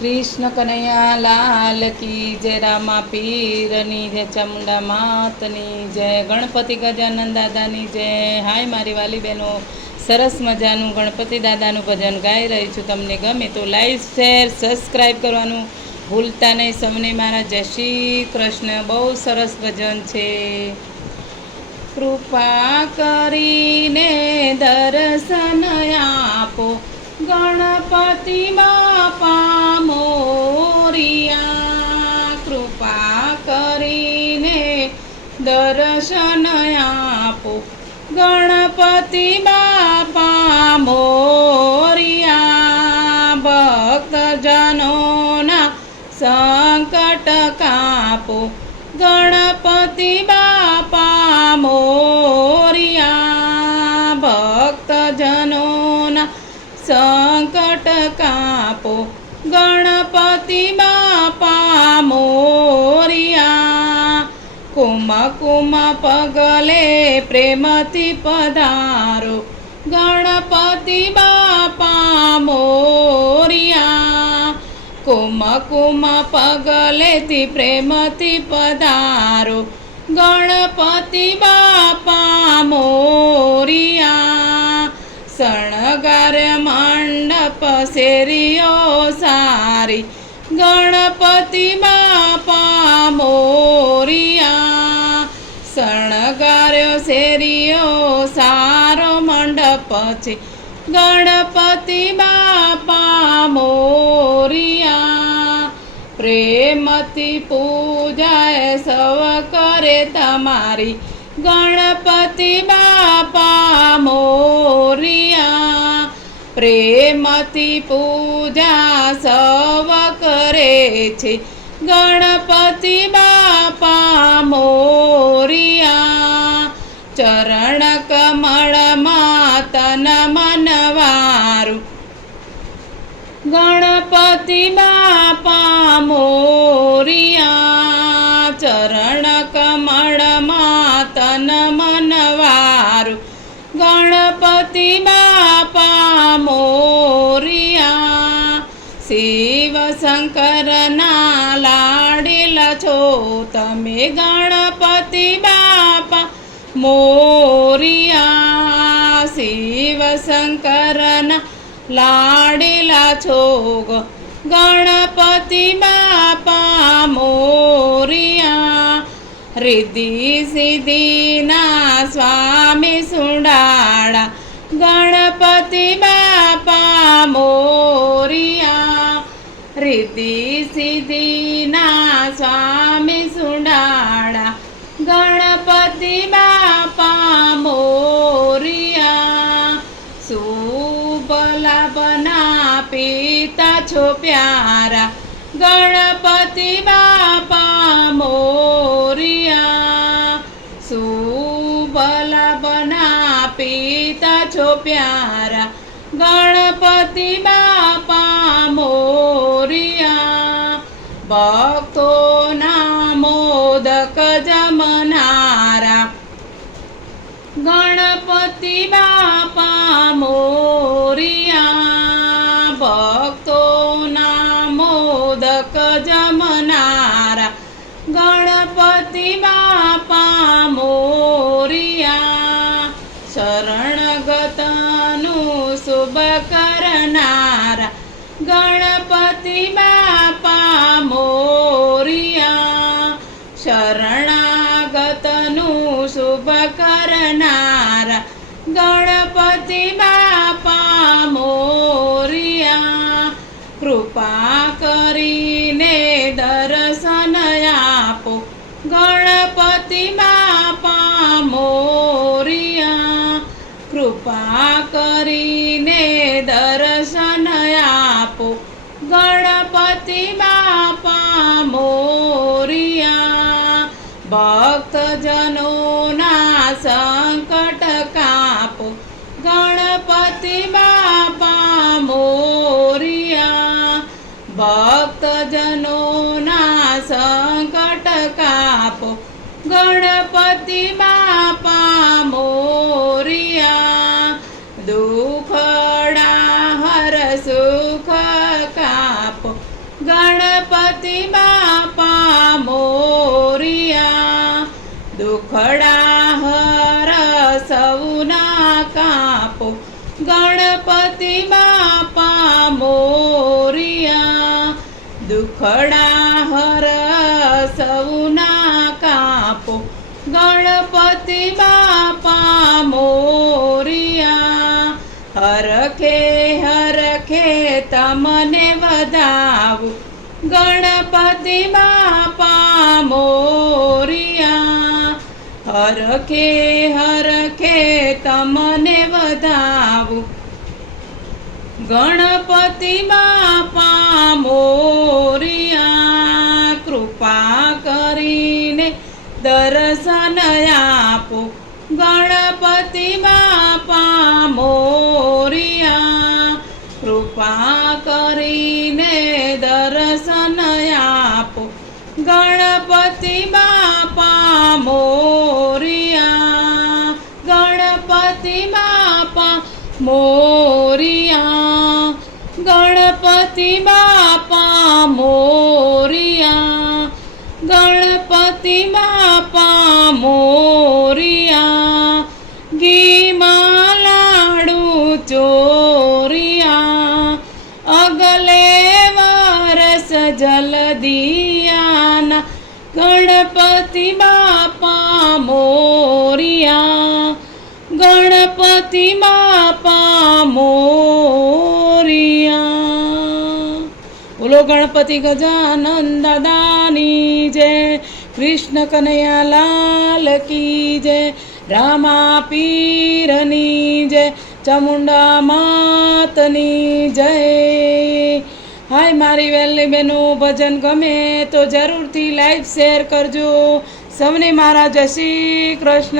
કૃષ્ણ કનૈયા, લાલ કી જય, રામા પીરની જય, ચામુંડા માતની જય, ગણપતિ ગજાનંદ દાદાની જય. હાય મારી વાલી બહેનો, સરસ મજાનું ગણપતિ દાદાનું ભજન ગાઈ રહી છું તમને ગમે તો લાઈક, શેર સબસ્ક્રાઈબ કરવાનું ભૂલતા નહીં. સૌને મારા જય શ્રી કૃષ્ણ, બહુ સરસ ભજન છે. કૃપા કરીને દર્શન આપો. ગણપતિ બાપા મોરિયા, કૃપા કરીને દર્શન આપો. ગણપતિ બાપા મોરિયા, ભક્તજનોના સંકટ કાપો. ગણપતિ બાપા મોરિયા, ભક્તજનોના સંકટ કાપો. પગલે પ્રેમથી પધારો ગણપતિ બાપા મોરિયા કુમ કુમ પગલેથી પ્રેમથી પધારો ગણપતિ બાપા મોરિયા શણગાર મંડપ શેરીઓ સારી ગણપતિ છે. ગણપતિ બાપા મોરિયા, પ્રેમથી પૂજાય સવ કરે તમારી. ગણપતિ બાપા મોરિયા, પ્રેમથી પૂજા સવ કરે છે. ગણપતિ બાપા મોરિયા, ચરણ કમળમાં તન મનવારું. ગણપતિ બાપા મોરિયા ચરણ કમળમાં તન મનવારું. ગણપતિ બાપા મોરિયા શિવ શંકરના લાડેલા છો. તમે ગણપતિ બાપા મોરિયા શંકરના લાડેલા છો ગો ગણપતિ બાપા મોરિયા રિદ્ધિ સિદ્ધિના સ્વામી સુડાળા ગણપતિ બાપા મોરિયા રિદ્ધિ પ્યારા ગણપતિ બાપા મોરિયા સુબલા બના પિતા છો પ્યારા ગણપતિ બાપા મોરિયા ભક્તોના જમનારા ગણપતિ બાપા મોરિયા, શરણગતનું શુભ કરનારા. ગણપતિ બાપા મોરિયા, શરણાગતનું શુભ કરનારા. ગણપતિ બાપા મોરિયા, કૃપા કરીને કરીને દર્શન આપો. ગણપતિ બાપા મોરિયા, ભક્તજનોના સંકટ કાપો. ગણપતિ બાપા મોરિયા, ભક્તજનોના સંકટ કાપો. ગણપતિ બાપા દુખડા હર સૌના કાપો. ગણપતિ બાપા મોરિયા દુખડા હર સૌના કાપો. ગણપતિ બાપા મોરિયા હરખે હરખે તમને વધાવું. ગણપતિ બાપા મોરિયા હરખે હરખે તમને વધાવું. ગણપતિ બાપા મોરિયા કૃપા કરીને દર્શન આપો. ગણપતિ બાપા મોરિયા કૃપા કરીને દર્શન આપો. ગણપતિ બાપા મોરિયા મોરિયા, ગણપતિ બાપા મોરિયા, ગણપતિ બાપા મોરિયા, ઘીમાં લાડુ ચોરિયા, અગલે વરસ જલદિયાના, ગણપતિ બાપા ગણપતિ ગજાનંદ દાદાની જય. કૃષ્ણ કનૈયા લાલ કી જય. રામા પીરની જય. ચામુંડા માતની જય. હાય મારી વેલી બહેનો, ભજન ગમે તો જરૂરથી લાઈવ શેર કરજો. સૌને મારા જય શ્રી કૃષ્ણ.